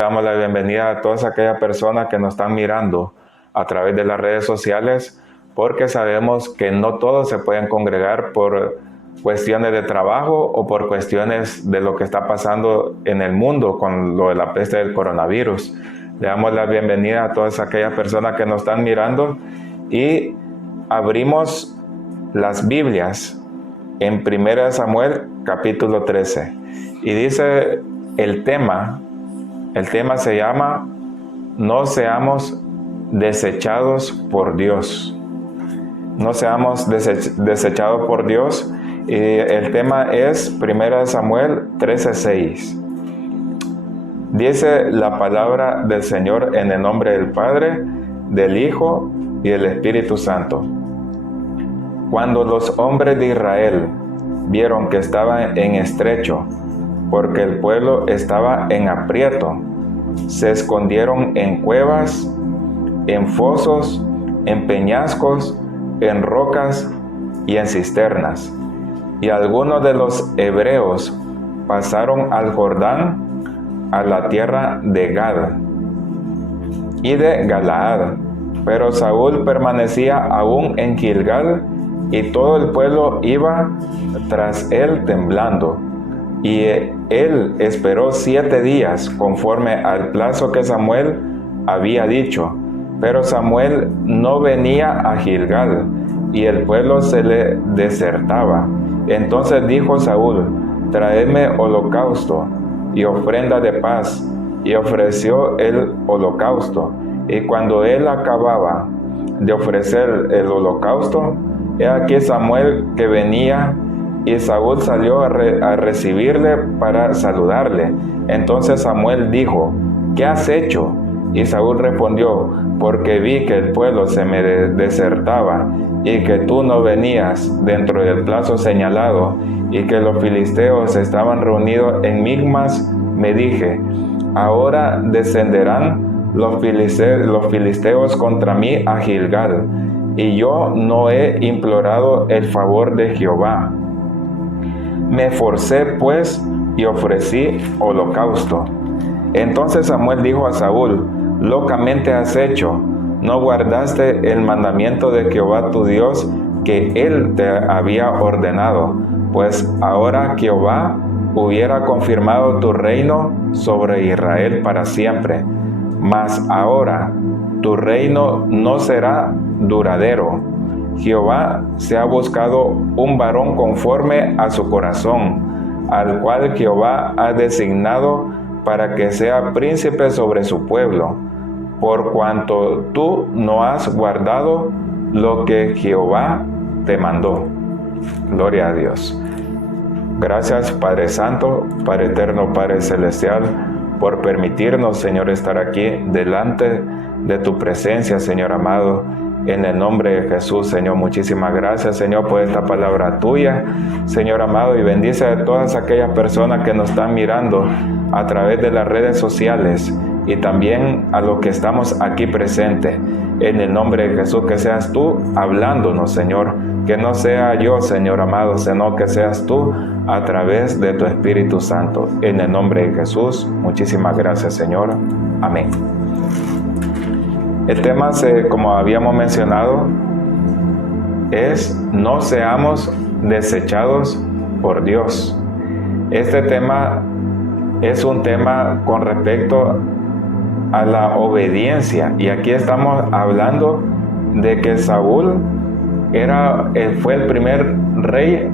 Damos la bienvenida a todas aquellas personas que nos están mirando a través de las redes sociales, porque sabemos que no todos se pueden congregar por cuestiones de trabajo o por cuestiones de lo que está pasando en el mundo con lo de la peste del coronavirus. Le damos la bienvenida a todas aquellas personas que nos están mirando y abrimos las Biblias en 1 Samuel capítulo 13 y dice el tema se llama No seamos desechados por Dios. No seamos desechados por Dios. Y el tema es 1 Samuel 13:6. Dice la palabra del Señor en el nombre del Padre, del Hijo y del Espíritu Santo. Cuando los hombres de Israel vieron que estaban en estrecho, porque el pueblo estaba en aprieto, se escondieron en cuevas, en fosos, en peñascos, en rocas y en cisternas. Y algunos de los hebreos pasaron al Jordán, a la tierra de Gad y de Galaad. Pero Saúl permanecía aún en Gilgal, y todo el pueblo iba tras él temblando. Y él esperó 7 días conforme al plazo que Samuel había dicho. Pero Samuel no venía a Gilgal, y el pueblo se le desertaba. Entonces dijo Saúl: traedme holocausto y ofrenda de paz. Y ofreció el holocausto. Y cuando él acababa de ofrecer el holocausto, he aquí Samuel que venía, y Saúl salió a recibirle para saludarle. Entonces Samuel dijo: ¿qué has hecho? Y Saúl respondió: porque vi que el pueblo se me desertaba, y que tú no venías dentro del plazo señalado, y que los filisteos estaban reunidos en Migmas, me dije: ahora descenderán los filisteos contra mí a Gilgal, y yo no he implorado el favor de Jehová. Me forcé pues y ofrecí holocausto. Entonces Samuel dijo a Saúl: locamente has hecho, no guardaste el mandamiento de Jehová tu Dios que él te había ordenado, pues ahora Jehová hubiera confirmado tu reino sobre Israel para siempre. Mas ahora tu reino no será duradero. Jehová se ha buscado un varón conforme a su corazón, al cual Jehová ha designado para que sea príncipe sobre su pueblo, por cuanto tú no has guardado lo que Jehová te mandó. Gloria a Dios. Gracias, Padre Santo, Padre Eterno, Padre Celestial, por permitirnos, Señor, estar aquí delante de tu presencia, Señor amado. En el nombre de Jesús, Señor, muchísimas gracias, Señor, por esta palabra tuya, Señor amado, y bendice a todas aquellas personas que nos están mirando a través de las redes sociales y también a los que estamos aquí presentes. En el nombre de Jesús, que seas tú hablándonos, Señor, que no sea yo, Señor amado, sino que seas tú a través de tu Espíritu Santo. En el nombre de Jesús, muchísimas gracias, Señor. Amén. El tema, como habíamos mencionado, es no seamos desechados por Dios. Este tema es un tema con respecto a la obediencia, y aquí estamos hablando de que Saúl fue el primer rey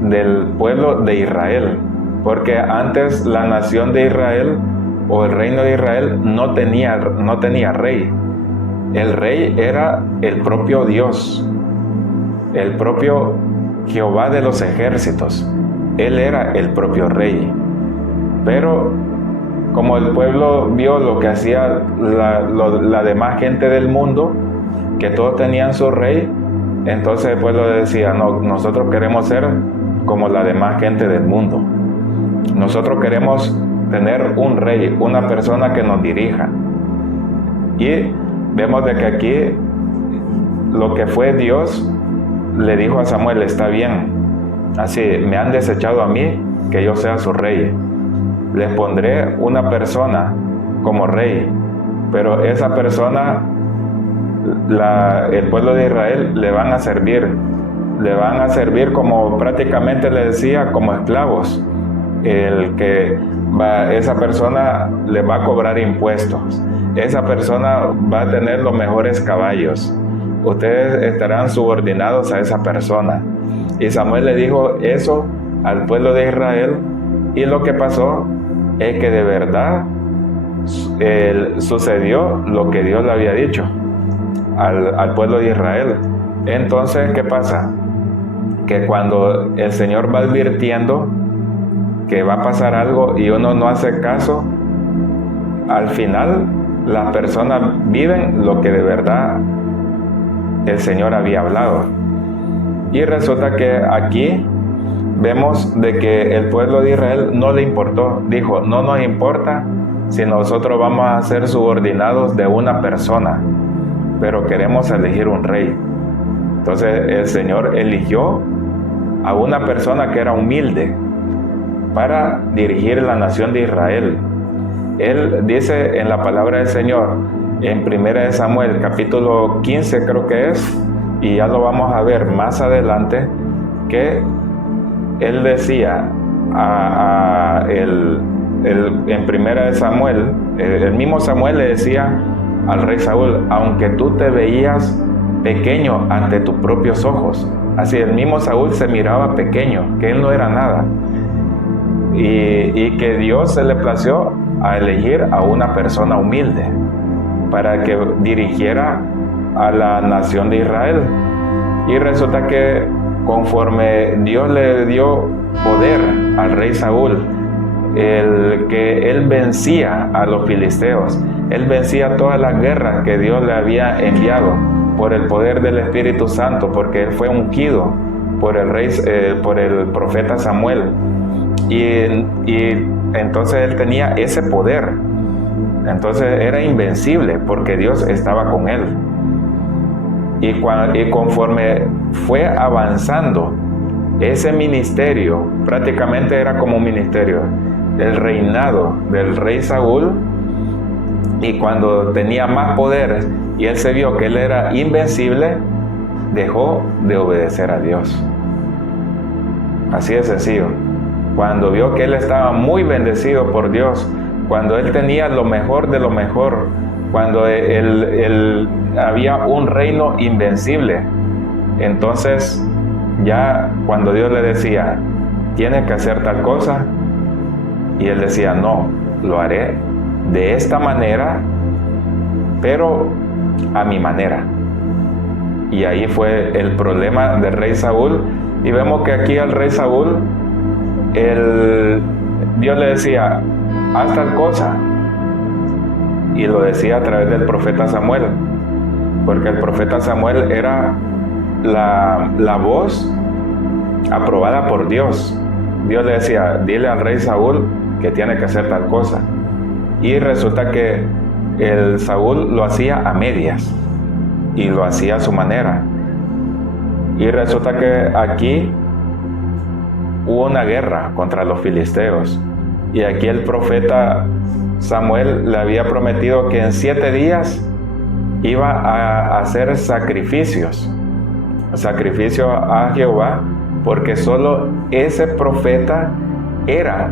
del pueblo de Israel, porque antes la nación de Israel o el reino de Israel no tenía rey. El rey era el propio Dios, el propio Jehová de los ejércitos. Él era el propio rey. Pero como el pueblo vio lo que hacía la demás gente del mundo, que todos tenían su rey, entonces el pueblo decía: no, nosotros queremos ser como la demás gente del mundo. Nosotros queremos tener un rey, una persona que nos dirija. Y vemos de que aquí lo que fue Dios le dijo a Samuel: está bien, así me han desechado a mí, que yo sea su rey. Les pondré una persona como rey, pero esa persona, el pueblo de Israel le van a servir como prácticamente le decía, como esclavos. Esa persona le va a cobrar impuestos, esa persona va a tener los mejores caballos, ustedes estarán subordinados a esa persona. Y Samuel le dijo eso al pueblo de Israel, y lo que pasó es que de verdad sucedió lo que Dios le había dicho al pueblo de Israel. Entonces, ¿qué pasa? Que cuando el Señor va advirtiendo que va a pasar algo y uno no hace caso, al final las personas viven lo que de verdad el Señor había hablado. Y resulta que aquí vemos de que el pueblo de Israel no le importó. Dijo, no nos importa si nosotros vamos a ser subordinados de una persona, pero queremos elegir un rey. Entonces el Señor eligió a una persona que era humilde para dirigir la nación de Israel. Él dice en la palabra del Señor, en 1 Samuel, capítulo 15 creo que es, y ya lo vamos a ver más adelante, que él decía en 1 Samuel, el mismo Samuel le decía al rey Saúl, aunque tú te veías pequeño ante tus propios ojos. Así el mismo Saúl se miraba pequeño, que él no era nada. Y que Dios se le plació a elegir a una persona humilde para que dirigiera a la nación de Israel. Y resulta que conforme Dios le dio poder al rey Saúl, que él vencía a los filisteos, él vencía todas las guerras que Dios le había enviado por el poder del Espíritu Santo, porque él fue ungido por el profeta Samuel. Y entonces él tenía ese poder. Entonces era invencible porque Dios estaba con él. Y conforme fue avanzando ese ministerio, prácticamente era como un ministerio, el reinado del rey Saúl, y cuando tenía más poder y él se vio que él era invencible, dejó de obedecer a Dios. Así de sencillo. Cuando vio que él estaba muy bendecido por Dios, cuando él tenía lo mejor de lo mejor, cuando él había un reino invencible, entonces ya cuando Dios le decía, tienes que hacer tal cosa, y él decía, no, lo haré de esta manera, pero a mi manera. Y ahí fue el problema del rey Saúl. Y vemos que aquí al rey Saúl, Dios le decía, haz tal cosa, y lo decía a través del profeta Samuel, porque el profeta Samuel era la voz aprobada por Dios. Dios le decía, dile al rey Saúl que tiene que hacer tal cosa, y resulta que el Saúl lo hacía a medias y lo hacía a su manera. Y resulta que aquí hubo una guerra contra los filisteos, y aquí el profeta Samuel le había prometido que en 7 días iba a hacer sacrificios a Jehová, porque solo ese profeta era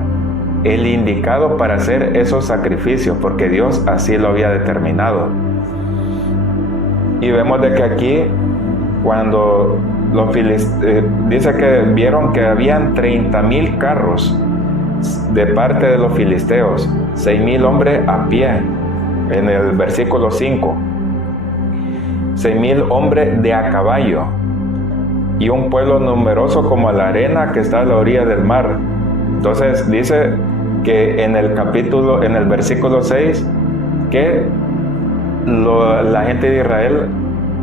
el indicado para hacer esos sacrificios, porque Dios así lo había determinado. Y vemos de que aquí, cuando los filisteos, dice que vieron que habían 30,000 carros de parte de los filisteos, 6,000 hombres a pie, en el versículo 5, 6,000 hombres de a caballo, y un pueblo numeroso como la arena que está a la orilla del mar. Entonces dice que en el versículo 6, que la gente de Israel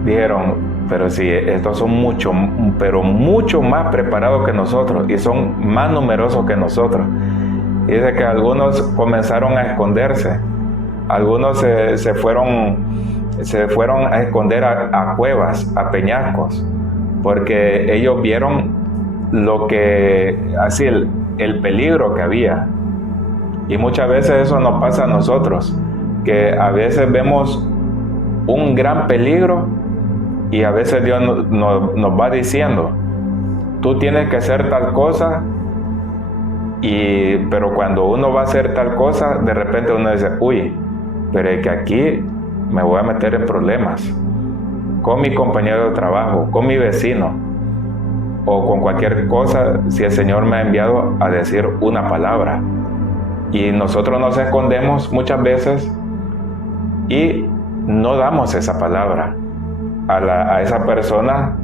dijeron, pero si estos son mucho más preparados que nosotros y son más numerosos que nosotros. Y dice que algunos comenzaron a esconderse, algunos se fueron a esconder a cuevas, a peñascos, porque ellos vieron el peligro que había. Y muchas veces eso nos pasa a nosotros. que a veces vemos un gran peligro y a veces Dios nos va diciendo, tú tienes que hacer tal cosa, pero cuando uno va a hacer tal cosa, de repente uno dice, uy, pero es que aquí me voy a meter en problemas con mi compañero de trabajo, con mi vecino, o con cualquier cosa, si el Señor me ha enviado a decir una palabra. Y nosotros nos escondemos muchas veces y no damos esa palabra a esa persona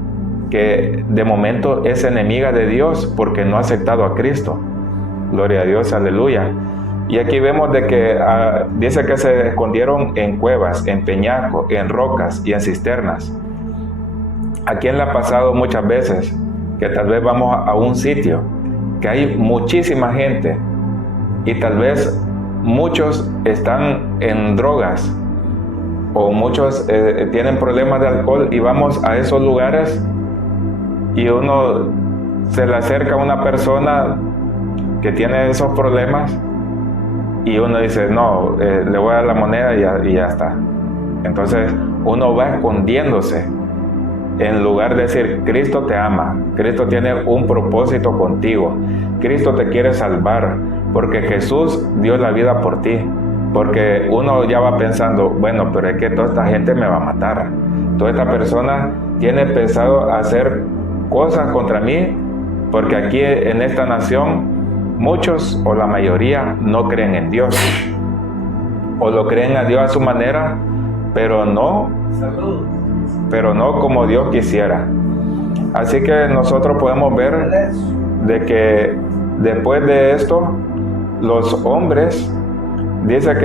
que de momento es enemiga de Dios porque no ha aceptado a Cristo. Gloria a Dios, aleluya. Y aquí vemos de que dice que se escondieron en cuevas, en peñascos, en rocas y en cisternas. ¿A quién le ha pasado muchas veces que tal vez vamos a un sitio que hay muchísima gente y tal vez muchos están en drogas o muchos tienen problemas de alcohol y vamos a esos lugares y uno se le acerca a una persona que tiene esos problemas y uno dice, no, le voy a dar la moneda y ya está. Entonces uno va escondiéndose en lugar de decir, Cristo te ama, Cristo tiene un propósito contigo, Cristo te quiere salvar, porque Jesús dio la vida por ti. Porque uno ya va pensando, bueno, pero es que toda esta gente me va a matar. Toda esta persona tiene pensado hacer cosas contra mí, porque aquí en esta nación muchos o la mayoría no creen en Dios. O lo creen a Dios a su manera, pero no como Dios quisiera. Así que nosotros podemos ver de que después de esto, los hombres, dice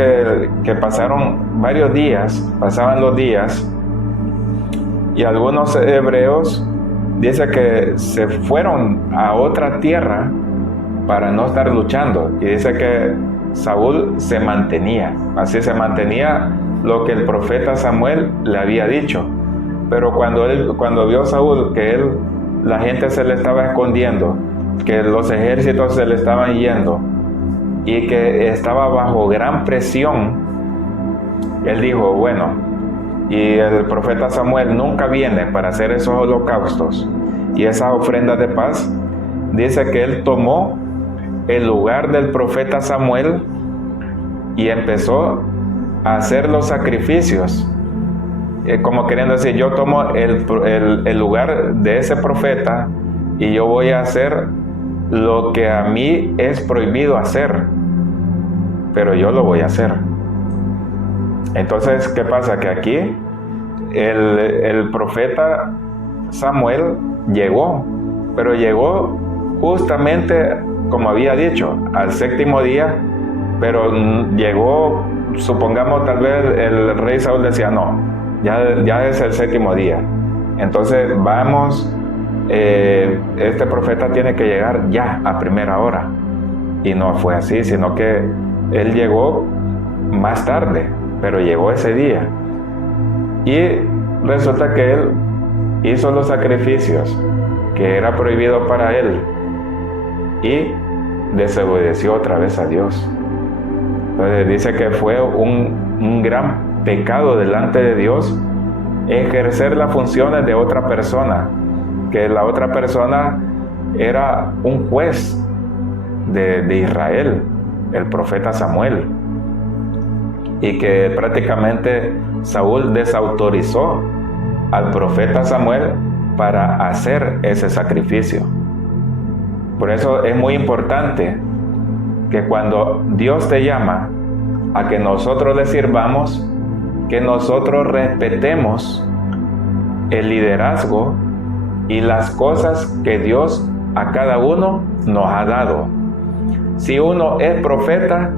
que pasaron varios días, pasaban los días, y algunos hebreos dice que se fueron a otra tierra para no estar luchando, y dice que Saúl se mantenía, así se mantenía lo que el profeta Samuel le había dicho. Pero cuando vio Saúl que la gente se le estaba escondiendo, que los ejércitos se le estaban yendo y que estaba bajo gran presión, él dijo, bueno, y el profeta Samuel nunca viene para hacer esos holocaustos y esas ofrendas de paz, dice que él tomó el lugar del profeta Samuel y empezó a hacer los sacrificios, como queriendo decir, yo tomo el lugar de ese profeta y yo voy a hacer lo que a mí es prohibido hacer, pero yo lo voy a hacer. Entonces, ¿qué pasa? Que aquí el profeta Samuel llegó, pero llegó justamente como había dicho, al séptimo día, pero llegó, supongamos, tal vez el rey Saúl decía, no, ya es el séptimo día, entonces vamos, este profeta tiene que llegar ya a primera hora. Y no fue así, sino que él llegó más tarde, pero llegó ese día. Y resulta que él hizo los sacrificios que era prohibido para él y desobedeció otra vez a Dios. Entonces dice que fue un gran pecado delante de Dios ejercer las funciones de otra persona, que la otra persona era un juez de Israel, el profeta Samuel, y que prácticamente Saúl desautorizó al profeta Samuel para hacer ese sacrificio. Por eso es muy importante que cuando Dios te llama a que nosotros le sirvamos, que nosotros respetemos el liderazgo y las cosas que Dios a cada uno nos ha dado. Si uno es profeta,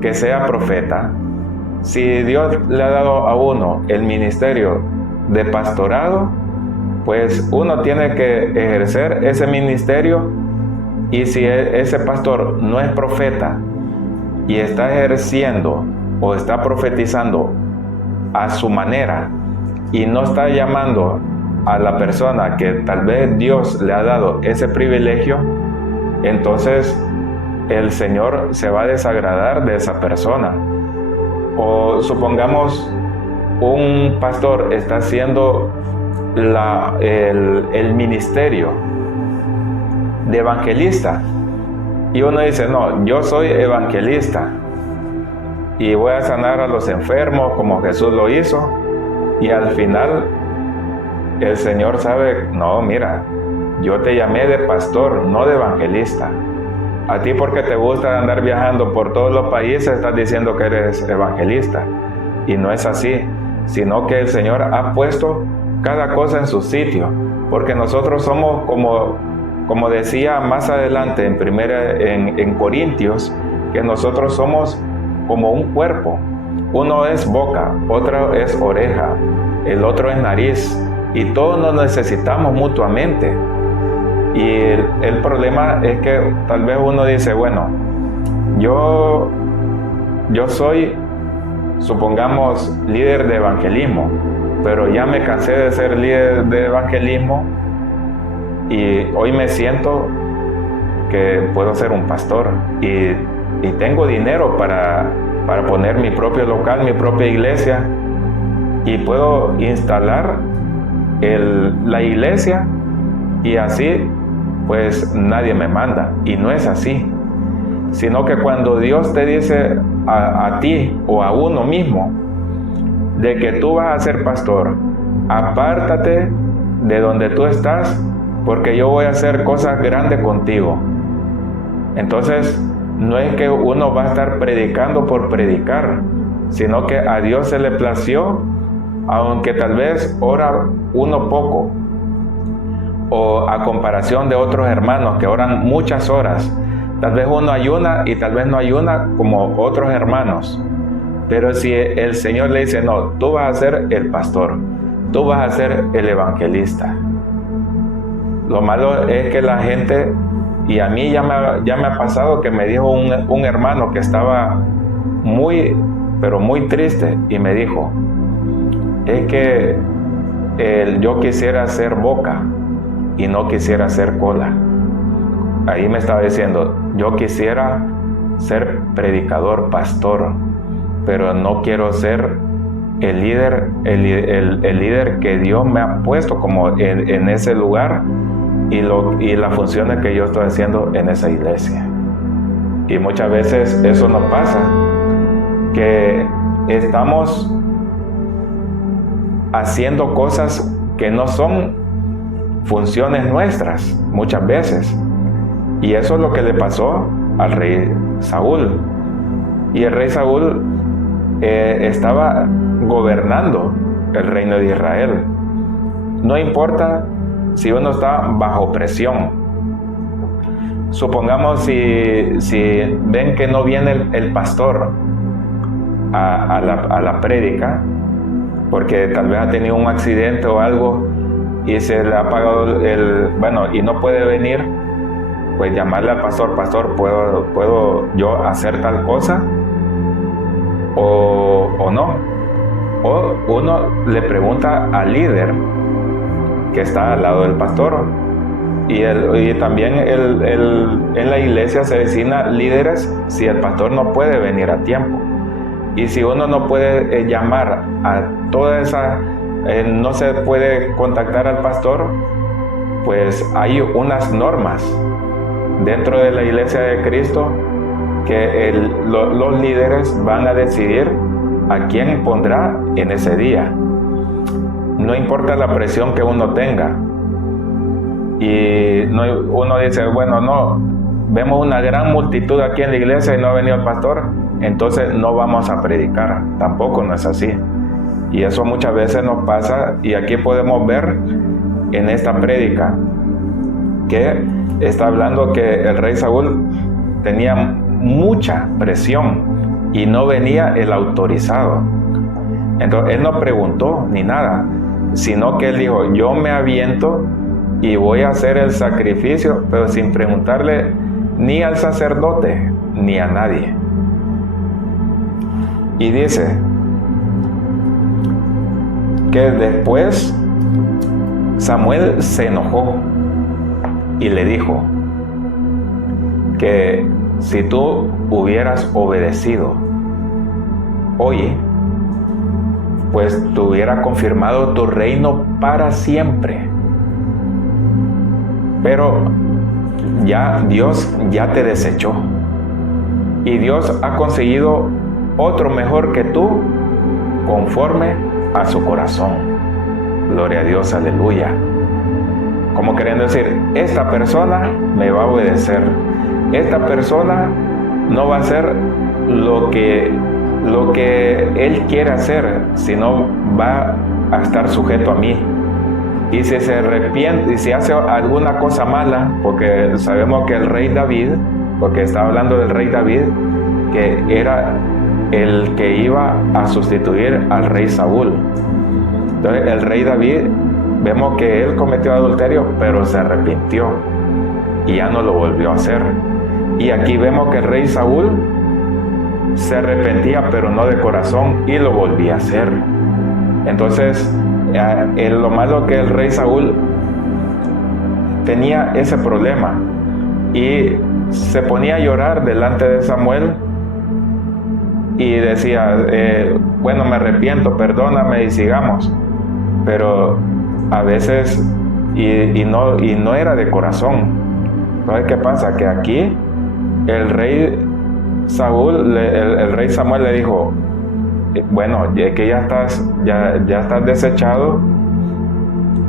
que sea profeta. Si Dios le ha dado a uno el ministerio de pastorado, pues uno tiene que ejercer ese ministerio. Y si ese pastor no es profeta y está ejerciendo o está profetizando a su manera y no está llamando a la persona que tal vez Dios le ha dado ese privilegio, entonces el Señor se va a desagradar de esa persona. O supongamos un pastor está haciendo el ministerio de evangelista y uno dice, no, yo soy evangelista y voy a sanar a los enfermos como Jesús lo hizo, y al final el Señor sabe, no, mira, yo te llamé de pastor, no de evangelista. A ti, porque te gusta andar viajando por todos los países, estás diciendo que eres evangelista. Y no es así, sino que el Señor ha puesto cada cosa en su sitio, porque nosotros somos como decía más adelante en Corintios, que nosotros somos como un cuerpo. Uno es boca, otro es oreja, el otro es nariz, y todos nos necesitamos mutuamente. Y el problema es que tal vez uno dice, bueno, yo soy, supongamos, líder de evangelismo, pero ya me cansé de ser líder de evangelismo y hoy me siento que puedo ser un pastor y tengo dinero para poner mi propio local, mi propia iglesia, y puedo instalar la iglesia, y así pues nadie me manda. Y no es así, sino que cuando Dios te dice a ti o a uno mismo de que tú vas a ser pastor, apártate de donde tú estás, porque yo voy a hacer cosas grandes contigo. Entonces no es que uno va a estar predicando por predicar, sino que a Dios se le plació, aunque tal vez ora uno poco, o a comparación de otros hermanos que oran muchas horas. Tal vez uno ayuna y tal vez no ayuna como otros hermanos. Pero si el Señor le dice, no, tú vas a ser el pastor, tú vas a ser el evangelista. Lo malo es que la gente, y a mí ya me ha pasado que me dijo un hermano que estaba pero muy triste, y me dijo, es que yo quisiera ser boca y no quisiera ser cola. Ahí me estaba diciendo, yo quisiera ser predicador, pastor, pero no quiero ser el líder que Dios me ha puesto como en ese lugar y las funciones que yo estoy haciendo en esa iglesia. Y muchas veces eso nos pasa, que estamos haciendo cosas que no son funciones nuestras muchas veces. Y eso es lo que le pasó al rey Saúl. Y el rey Saúl estaba gobernando el reino de Israel. No importa si uno está bajo presión. Supongamos si ven que no viene el pastor a la prédica, porque tal vez ha tenido un accidente o algo y se le ha apagado y no puede venir, pues llamarle al pastor, ¿puedo yo hacer tal cosa? O no. O uno le pregunta al líder que está al lado del pastor. Y también en la iglesia se designa líderes si el pastor no puede venir a tiempo. Y si uno no puede llamar a toda esa, no se puede contactar al pastor, pues hay unas normas dentro de la iglesia de Cristo que los líderes van a decidir a quién pondrá en ese día. No importa la presión que uno tenga. Y uno dice, bueno, no, vemos una gran multitud aquí en la iglesia y no ha venido el pastor, entonces no vamos a predicar. Tampoco, no es así. Y eso muchas veces nos pasa, y aquí podemos ver en esta prédica que está hablando que el rey Saúl tenía mucha presión y no venía el autorizado. Entonces él no preguntó ni nada, sino que él dijo, yo me aviento y voy a hacer el sacrificio, pero sin preguntarle ni al sacerdote ni a nadie. Y dice que después Samuel se enojó y le dijo que si tú hubieras obedecido hoy, pues tuviera confirmado tu reino para siempre. Pero ya Dios ya te desechó. Y Dios ha conseguido otro mejor que tú, conforme a su corazón. Gloria a Dios, aleluya. Como queriendo decir, esta persona me va a obedecer. Esta persona no va a hacer lo que él quiere hacer, sino va a estar sujeto a mí. Y si se arrepiente, y si hace alguna cosa mala, porque sabemos que el rey David, porque está hablando del rey David, que era el que iba a sustituir al rey Saúl. Entonces el rey David, vemos que él cometió adulterio, pero se arrepintió y ya no lo volvió a hacer. Y aquí vemos que el rey Saúl se arrepentía, pero no de corazón, y lo volvía a hacer. Entonces, lo malo que el rey Saúl tenía ese problema y se ponía a llorar delante de Samuel y decía, bueno, me arrepiento, perdóname y sigamos. Pero a veces, y no era de corazón. ¿Sabes qué pasa? Que aquí el rey Saúl, el rey Samuel le dijo, bueno, que ya estás desechado,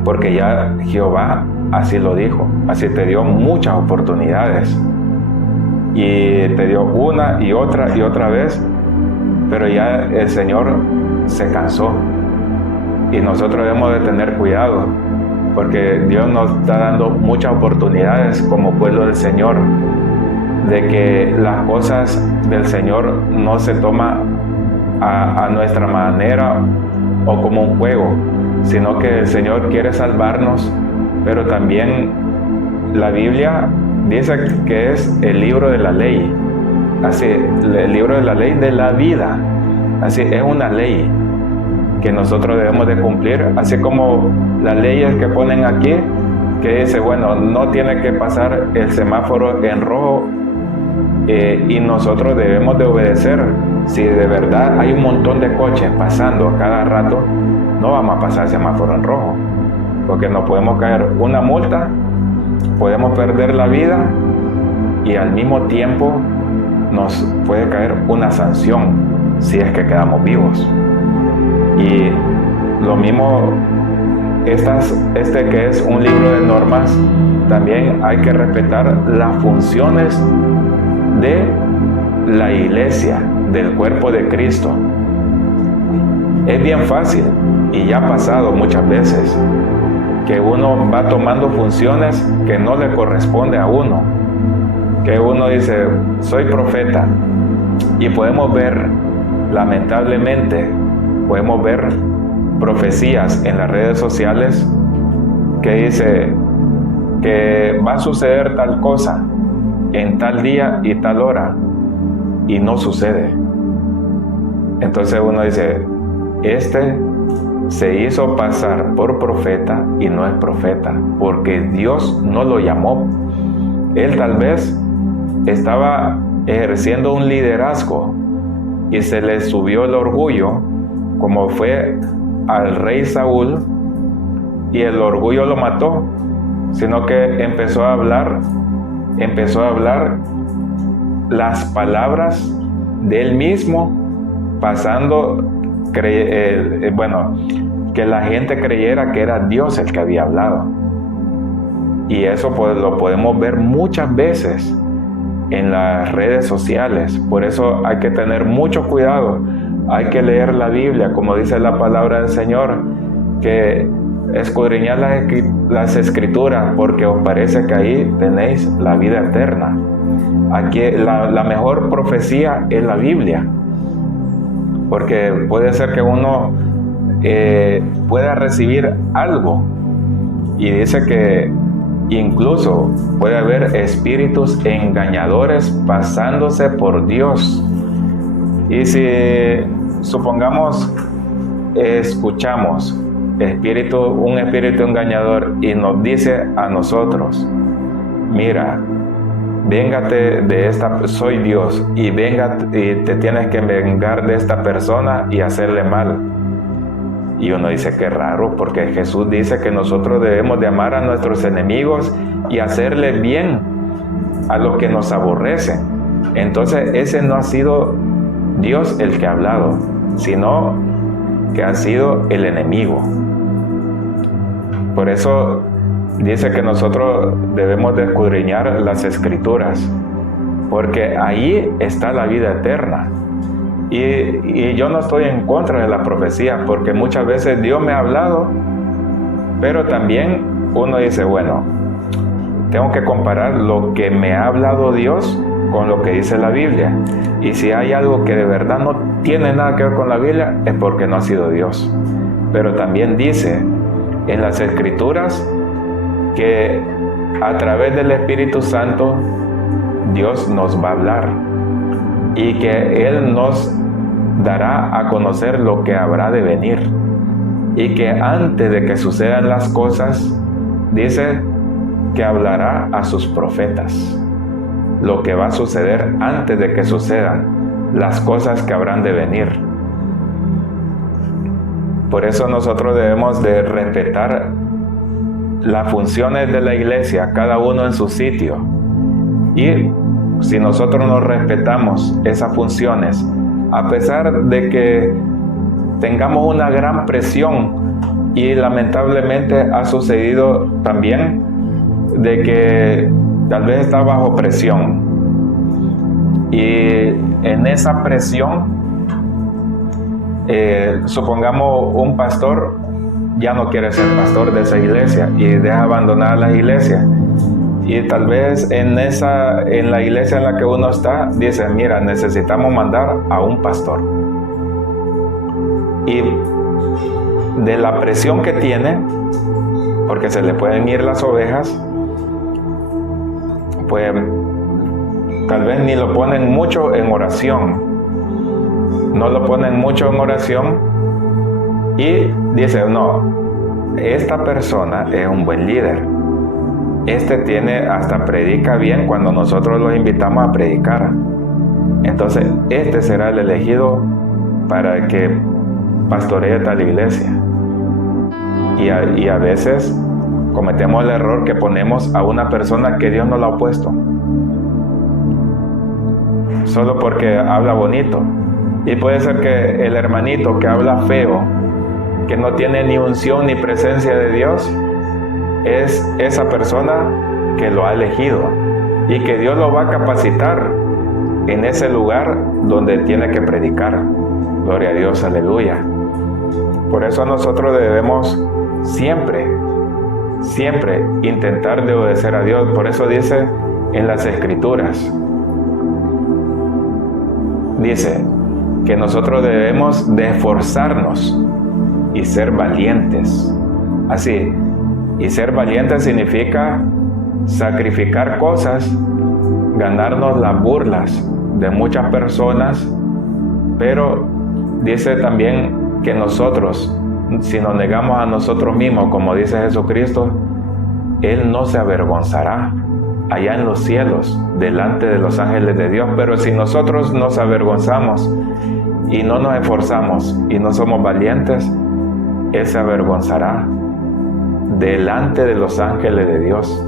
porque ya Jehová así lo dijo, así te dio muchas oportunidades y te dio una y otra vez, pero ya el Señor se cansó. Y nosotros debemos de tener cuidado, porque Dios nos está dando muchas oportunidades como pueblo del Señor, de que las cosas del Señor no se toman a nuestra manera o como un juego, sino que el Señor quiere salvarnos, pero también la Biblia dice que es el libro de la ley, así, el libro de la ley de la vida, así, es una ley que nosotros debemos de cumplir, así como las leyes que ponen aquí, que dice, bueno, no tiene que pasar el semáforo en rojo, y nosotros debemos de obedecer. Si de verdad hay un montón de coches pasando a cada rato, no vamos a pasar el semáforo en rojo, porque nos podemos caer una multa, podemos perder la vida y al mismo tiempo nos puede caer una sanción si es que quedamos vivos. Y lo mismo, este que es un libro de normas, también hay que respetar las funciones de la iglesia, del cuerpo de Cristo. Es bien fácil, y ya ha pasado muchas veces, que uno va tomando funciones que no le corresponde a uno, que uno dice, soy profeta, y podemos ver, lamentablemente, podemos ver profecías en las redes sociales que dice que va a suceder tal cosa en tal día y tal hora, y no sucede. Entonces uno dice, se hizo pasar por profeta y no es profeta, porque Dios no lo llamó. Él tal vez estaba ejerciendo un liderazgo y se le subió el orgullo, como fue al rey Saúl, y el orgullo lo mató, sino que empezó a hablar las palabras de él mismo, pasando, que la gente creyera que era Dios el que había hablado. Y eso pues lo podemos ver muchas veces en las redes sociales. Por eso hay que tener mucho cuidado, hay que leer la Biblia, como dice la palabra del Señor, que escudriñad las escrituras, porque os parece que ahí tenéis la vida eterna. Aquí la mejor profecía es la Biblia, porque puede ser que uno pueda recibir algo, y dice que incluso puede haber espíritus engañadores pasándose por Dios. Y si supongamos escuchamos un espíritu engañador y nos dice a nosotros, mira, véngate de esta, soy Dios, y venga y te tienes que vengar de esta persona y hacerle mal. Y uno dice, qué raro, porque Jesús dice que nosotros debemos de amar a nuestros enemigos y hacerle bien a los que nos aborrecen. Entonces ese no ha sido Dios el que ha hablado, sino que ha sido el enemigo. Por eso dice que nosotros debemos de escudriñar las Escrituras, porque ahí está la vida eterna. Y yo no estoy en contra de la profecía, porque muchas veces Dios me ha hablado, pero también uno dice, bueno, tengo que comparar lo que me ha hablado Dios con lo que dice la Biblia. Y si hay algo que de verdad no tiene nada que ver con la Biblia, es porque no ha sido Dios. Pero también dice en las Escrituras que a través del Espíritu Santo Dios nos va a hablar y que Él nos dará a conocer lo que habrá de venir, y que antes de que sucedan las cosas, dice que hablará a sus profetas lo que va a suceder antes de que sucedan las cosas que habrán de venir. Por eso nosotros debemos de respetar las funciones de la iglesia, cada uno en su sitio. Y si nosotros no respetamos esas funciones, a pesar de que tengamos una gran presión, y lamentablemente ha sucedido también de que tal vez está bajo presión, y en esa presión, supongamos un pastor ya no quiere ser pastor de esa iglesia y deja abandonar la iglesia, y tal vez en la iglesia en la que uno está, dice, mira, necesitamos mandar a un pastor, y de la presión que tiene, porque se le pueden ir las ovejas, pues tal vez ni lo ponen mucho en oración, no lo ponen mucho en oración, y dice, no, esta persona es un buen líder, hasta predica bien cuando nosotros los invitamos a predicar, entonces este será el elegido para que pastoree tal iglesia. Y a veces cometemos el error que ponemos a una persona que Dios no la ha puesto, solo porque habla bonito. Y puede ser que el hermanito que habla feo, que no tiene ni unción ni presencia de Dios, es esa persona que lo ha elegido y que Dios lo va a capacitar en ese lugar donde tiene que predicar. Gloria a Dios, aleluya. Por eso nosotros debemos siempre intentar de obedecer a Dios. Por eso dice en las Escrituras, dice que nosotros debemos de esforzarnos y ser valientes. Así, y ser valientes significa sacrificar cosas, ganarnos las burlas de muchas personas, pero dice también que nosotros, si nos negamos a nosotros mismos, como dice Jesucristo, Él no se avergonzará allá en los cielos, delante de los ángeles de Dios. Pero si nosotros nos avergonzamos y no nos esforzamos y no somos valientes, Él se avergonzará delante de los ángeles de Dios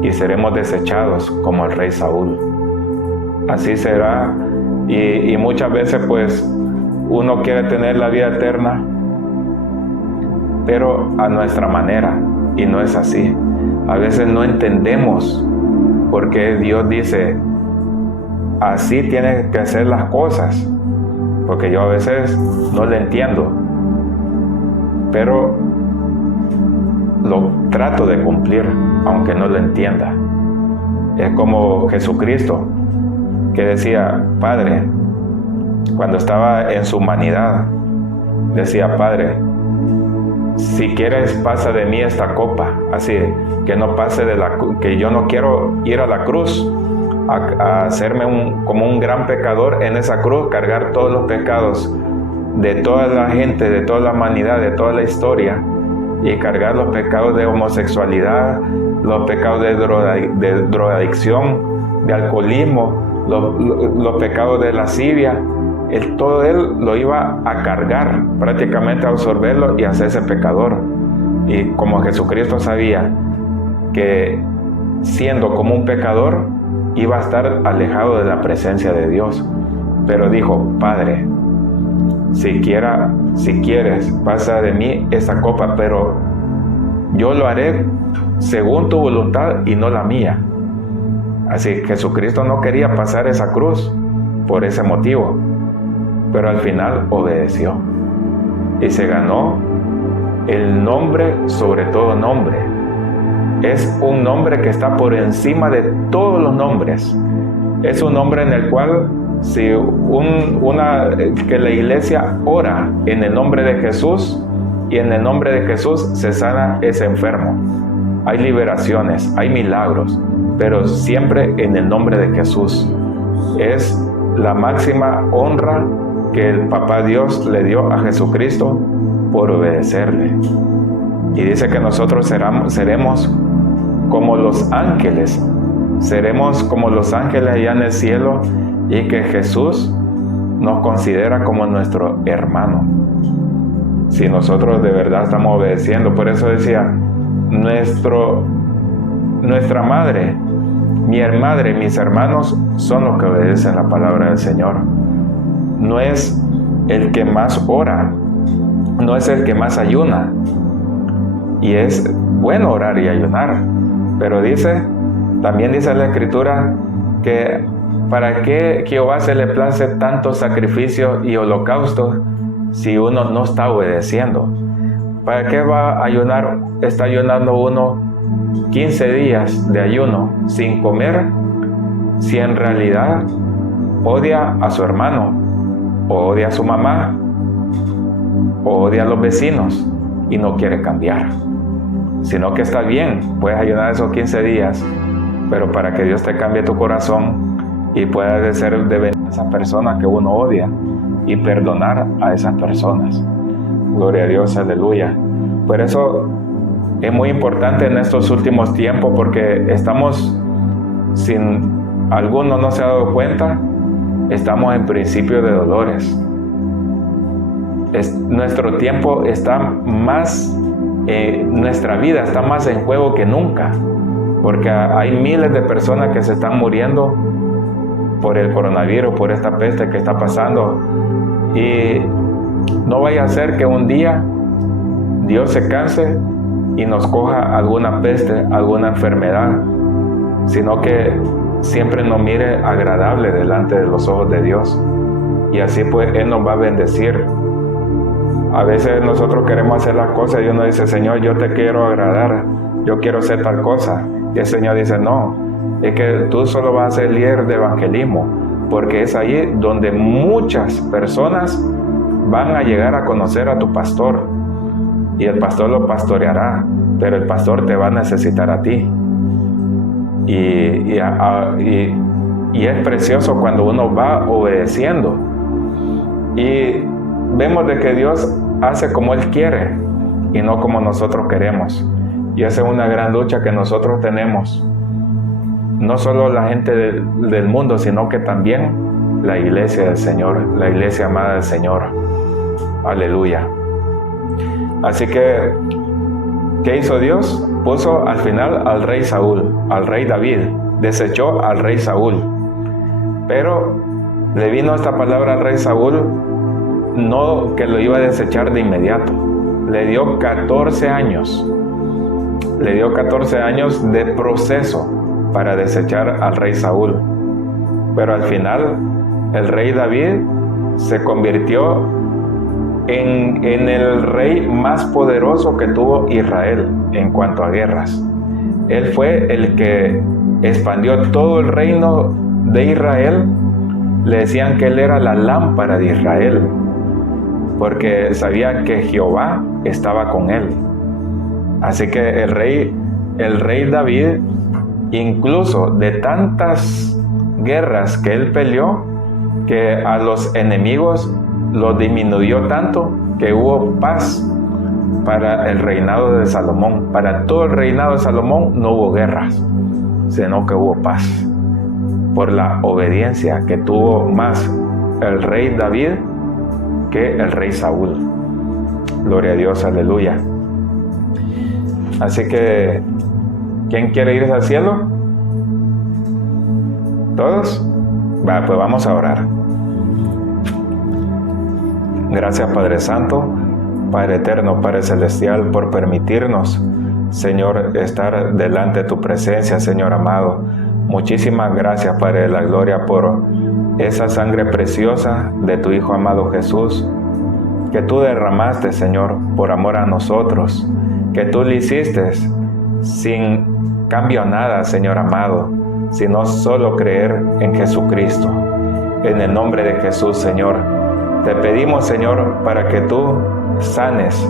y seremos desechados como el rey Saúl. Así será, y muchas veces pues uno quiere tener la vida eterna, pero a nuestra manera, y no es así. A veces no entendemos por qué Dios dice, así tienes que hacer las cosas, porque yo a veces no le entiendo, pero lo trato de cumplir, aunque no lo entienda. Es como Jesucristo, que decía, Padre, cuando estaba en su humanidad, decía, Padre, si quieres, pasa de mí esta copa, así, que no pase que yo no quiero ir a la cruz, a hacerme como un gran pecador en esa cruz, cargar todos los pecados de toda la gente, de toda la humanidad, de toda la historia, y cargar los pecados de homosexualidad, los pecados de drogadicción, de alcoholismo, los pecados de lascivia, todo él lo iba a cargar, prácticamente a absorberlo y a hacerse pecador. Y como Jesucristo sabía que siendo como un pecador, iba a estar alejado de la presencia de Dios, pero dijo: Padre, si quieres, pasa de mí esa copa, pero yo lo haré según tu voluntad y no la mía. Así que Jesucristo no quería pasar esa cruz por ese motivo, pero al final obedeció y se ganó el nombre sobre todo nombre. Es un nombre que está por encima de todos los nombres. Es un nombre en el cual si que la iglesia ora en el nombre de Jesús, y en el nombre de Jesús se sana ese enfermo. Hay liberaciones, hay milagros, pero siempre en el nombre de Jesús. Es la máxima honra que el Papá Dios le dio a Jesucristo por obedecerle. Y dice que nosotros seremos como los ángeles, seremos como los ángeles allá en el cielo, y que Jesús nos considera como nuestro hermano, si nosotros de verdad estamos obedeciendo. Por eso decía, nuestra madre, mi madre, mis hermanos son los que obedecen la palabra del Señor. No es el que más ora, no es el que más ayuna, y es bueno orar y ayunar, pero también dice la Escritura que ¿para qué Jehová se le place tantos sacrificios y holocaustos si uno no está obedeciendo? ¿Para qué está ayunando uno 15 días de ayuno sin comer, si en realidad odia a su hermano, o odia a su mamá, o odia a los vecinos y no quiere cambiar? Sino que está bien, puedes ayunar esos 15 días, pero para que Dios te cambie tu corazón y puedas ser de bendición a esas personas que uno odia y perdonar a esas personas. Gloria a Dios, aleluya. Por eso es muy importante en estos últimos tiempos, porque alguno no se ha dado cuenta, estamos en principio de dolores. Nuestro tiempo está más, nuestra vida está más en juego que nunca, porque hay miles de personas que se están muriendo por el coronavirus, por esta peste que está pasando, y no vaya a ser que un día Dios se canse y nos coja alguna peste, alguna enfermedad, sino que siempre nos mire agradable delante de los ojos de Dios, y así pues Él nos va a bendecir. A veces nosotros queremos hacer las cosas y uno dice: Señor, yo te quiero agradar, yo quiero hacer tal cosa, y el Señor dice: no, es que tú solo vas a ser líder de evangelismo, porque es ahí donde muchas personas van a llegar a conocer a tu pastor, y el pastor lo pastoreará, pero el pastor te va a necesitar a ti. Y es precioso cuando uno va obedeciendo, y vemos de que Dios hace como Él quiere y no como nosotros queremos. Y esa es una gran lucha que nosotros tenemos, no solo la gente del mundo, sino que también la iglesia del Señor, la iglesia amada del Señor. Aleluya. Así que, ¿qué hizo Dios? Puso al final al rey Saúl, al rey David, desechó al rey Saúl. Pero le vino esta palabra al rey Saúl, no que lo iba a desechar de inmediato. Le dio 14 años. Le dio 14 años de proceso para desechar al rey Saúl. Pero al final, el rey David se convirtió en el rey más poderoso que tuvo Israel en cuanto a guerras. Él fue el que expandió todo el reino de Israel. Le decían que él era la lámpara de Israel, porque sabía que Jehová estaba con él. Así que el rey David, incluso de tantas guerras que él peleó, que a los enemigos los disminuyó tanto que hubo paz para el reinado de Salomón. Para todo el reinado de Salomón no hubo guerras, sino que hubo paz. por la obediencia que tuvo más el rey David que el rey Saúl. Gloria a Dios, aleluya. Así que, ¿quién quiere ir al cielo? ¿Todos? Va, pues vamos a orar. Gracias, Padre Santo, Padre Eterno, Padre Celestial, por permitirnos, Señor, estar delante de tu presencia, Señor amado. Muchísimas gracias, Padre de la Gloria, por esa sangre preciosa de tu Hijo amado Jesús, que tú derramaste, Señor, por amor a nosotros, que tú lo hiciste sin cambio a nada, Señor amado, sino solo creer en Jesucristo. En el nombre de Jesús, Señor, te pedimos, Señor, para que tú sanes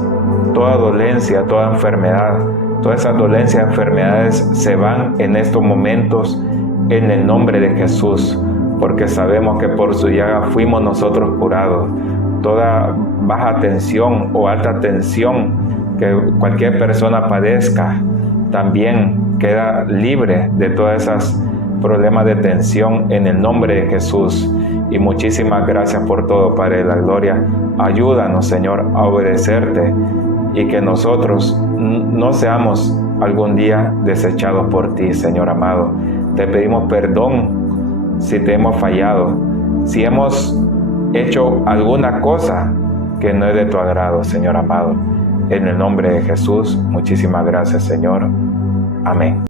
toda dolencia, toda enfermedad. Todas esas dolencias y enfermedades se van en estos momentos en el nombre de Jesús, porque sabemos que por su llaga fuimos nosotros curados. Toda baja tensión o alta tensión que cualquier persona padezca también queda libre de todas esas problemas de tensión en el nombre de Jesús. Y muchísimas gracias por todo, Padre de la Gloria. Ayúdanos, Señor, a obedecerte y que nosotros no seamos algún día desechados por ti, Señor amado. Te pedimos perdón si te hemos fallado, si hemos hecho alguna cosa que no es de tu agrado, Señor amado. En el nombre de Jesús, muchísimas gracias, Señor. Amén.